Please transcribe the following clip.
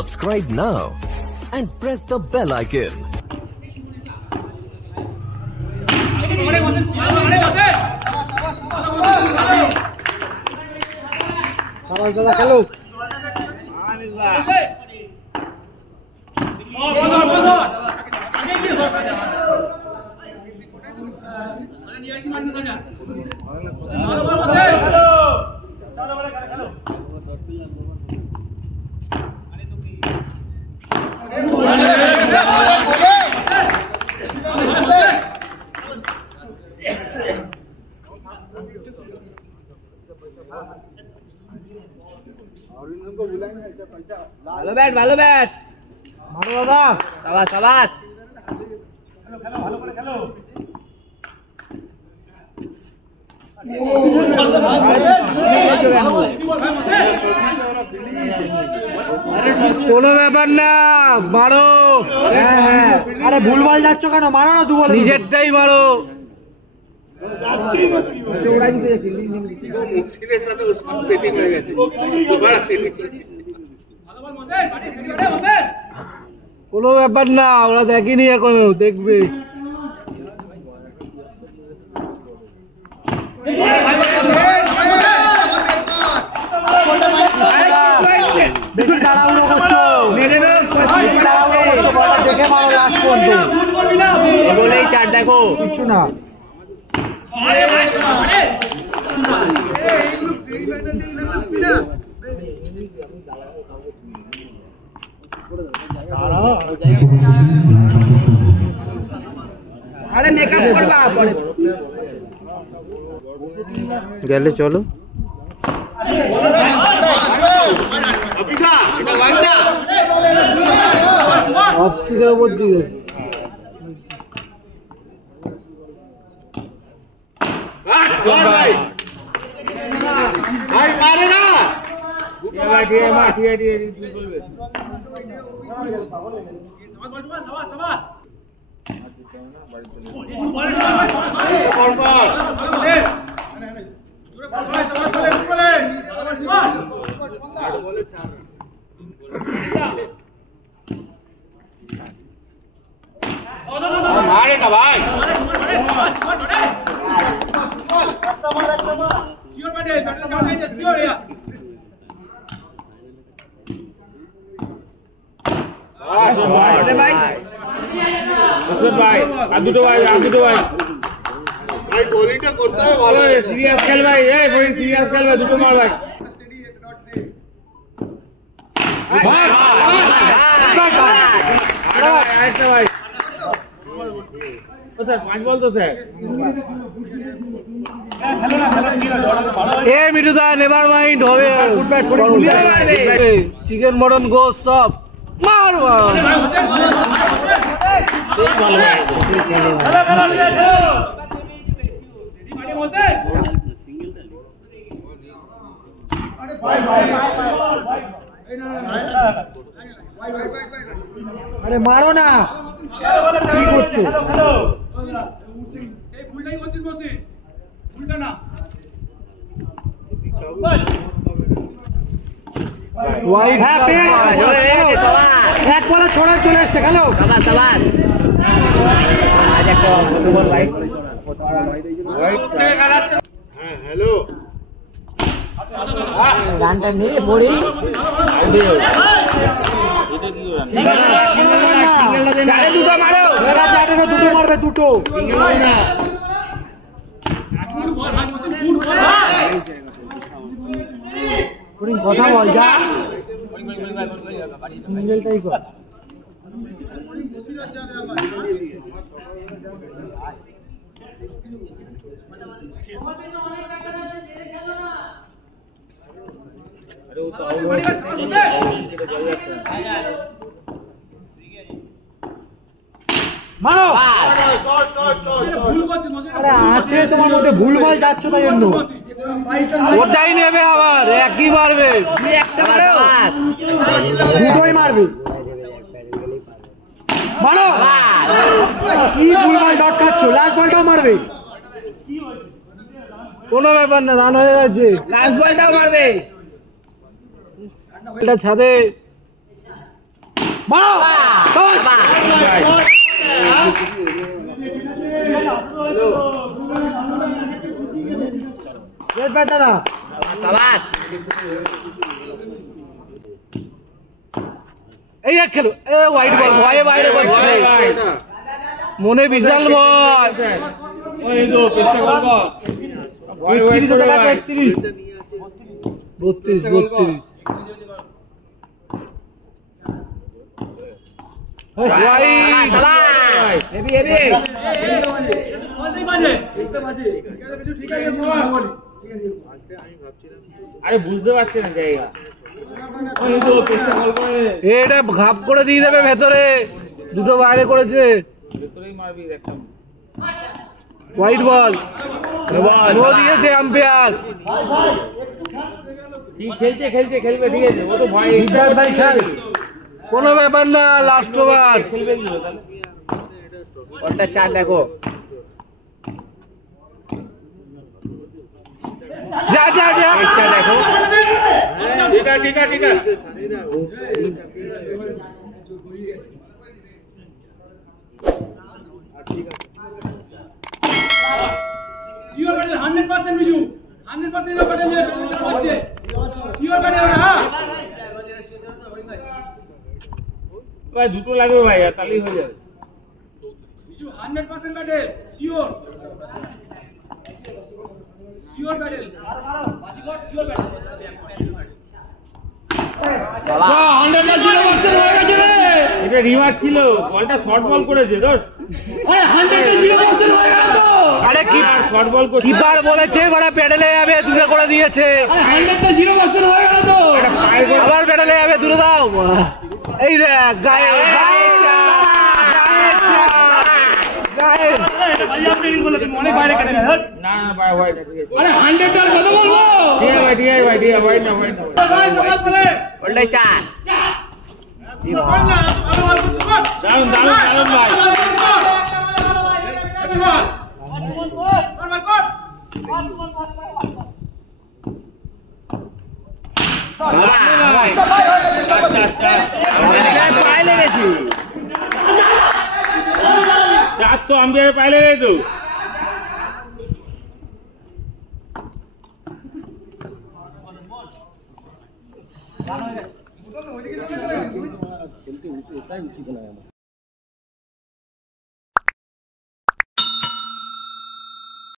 Subscribe now and press the bell icon. ভালো bat মারো বাবা সাবাস সাবাস ভালো করে খেলো কোনো ব্যাপার না মারো আরে ভুলভাল যাচ্ছ কেন মারো না তুমি নিজেরটাই মারো কোনো ব্যাপার না ওরা দেখেনি এখনো দেখবে বেশি তাড়াহুড়ো করছো দেখে মারো লাস্ট পর্যন্ত বলেই চার দেখো কিছু না আরে মেকআপ করবা পরে গেলে চলো অবস্টিকের উপর দিকে মারে না ভাই দুটো ভাই ভাই বোলিংটা করতে হবে ভালো সিরিয়াস খেল ভাই সিরিয়াস খেল ভাই দুটো মার ভাই ভাই পাঁচ বল তো স্যার মিঠুদা নেভার মাইন্ড হবে চিকেন মটন গোস সব মার আরে মারো না কি করছো এক বলে ছড়া চলে এসছে খেলো হ্যালো গানটা নিয়ে পড়ি দুটো মারো দুটো মারবে দুটো কথা বল যা সিঙ্গেলটাই কর মারো আরে আছে তোমার মধ্যে ভুলভাল যাচ্ছ তাই জন্য ওটাই নেবে আবার একই মারবে দুটোই মারবে মারো কি ভুলভাল ডট খাচ্ছ লাস্ট বলটাও মারবে কোনো ব্যাপার না রান হয়ে যাচ্ছে লাস্ট বলটাও মারবে এটা ছাদে মারো রেড ব্যাট দাদা এই এক খেলো এ হোয়াইট বল ভয়ে বাইরে করছে মনে বিশাল ভয় 32 আরে বুঝতে পারছি না জায়গা এটা ঘাপ করে দিয়ে দেবে ভেতরে দুটো বাইরে করেছে হোয়াইট বল নো দিয়েছে আম্পায়ার খেলছে খেলবে ঠিক আছে ও তো ভয় ভাই খেল কোনো ব্যাপার না লাস্ট ওভার খেলবে কি তাহলে ওটা চার দেখো যা যা যা এটা দেখো ঠিক আছে Sure, but 100% will you? 100% your battle is watch it. Sure, battle, huh? ভাই দুটো লাগবে ভাই আর তাহলেই হয়ে যাবে You 100% battle. Sure. Sure battle. Sure battle. এটা রিভার ছিল বলটা শর্ট বল করেছে দোস্ত আরে কি শর্ট বল করছে কিপার বলেছে বড় প্যাডেলে যাবে দূরে করে দিয়েছে আবার প্যাডেলে যাবে দূরে দাও এই দেখ গায়ে গায়ে অনেক বাইরে কেটে গেল না ভাই ভাই ঠিক আছে আরে 100 টার কথা বলবো ঠিক আছে ভাই ভাই না ওল্ডাই চার দারুন ভাই পায়ে লেগেছি চার তো আম্পায়ারে পায়ে লেগে তো খেলতে উঠে এটাই উচিত না আমার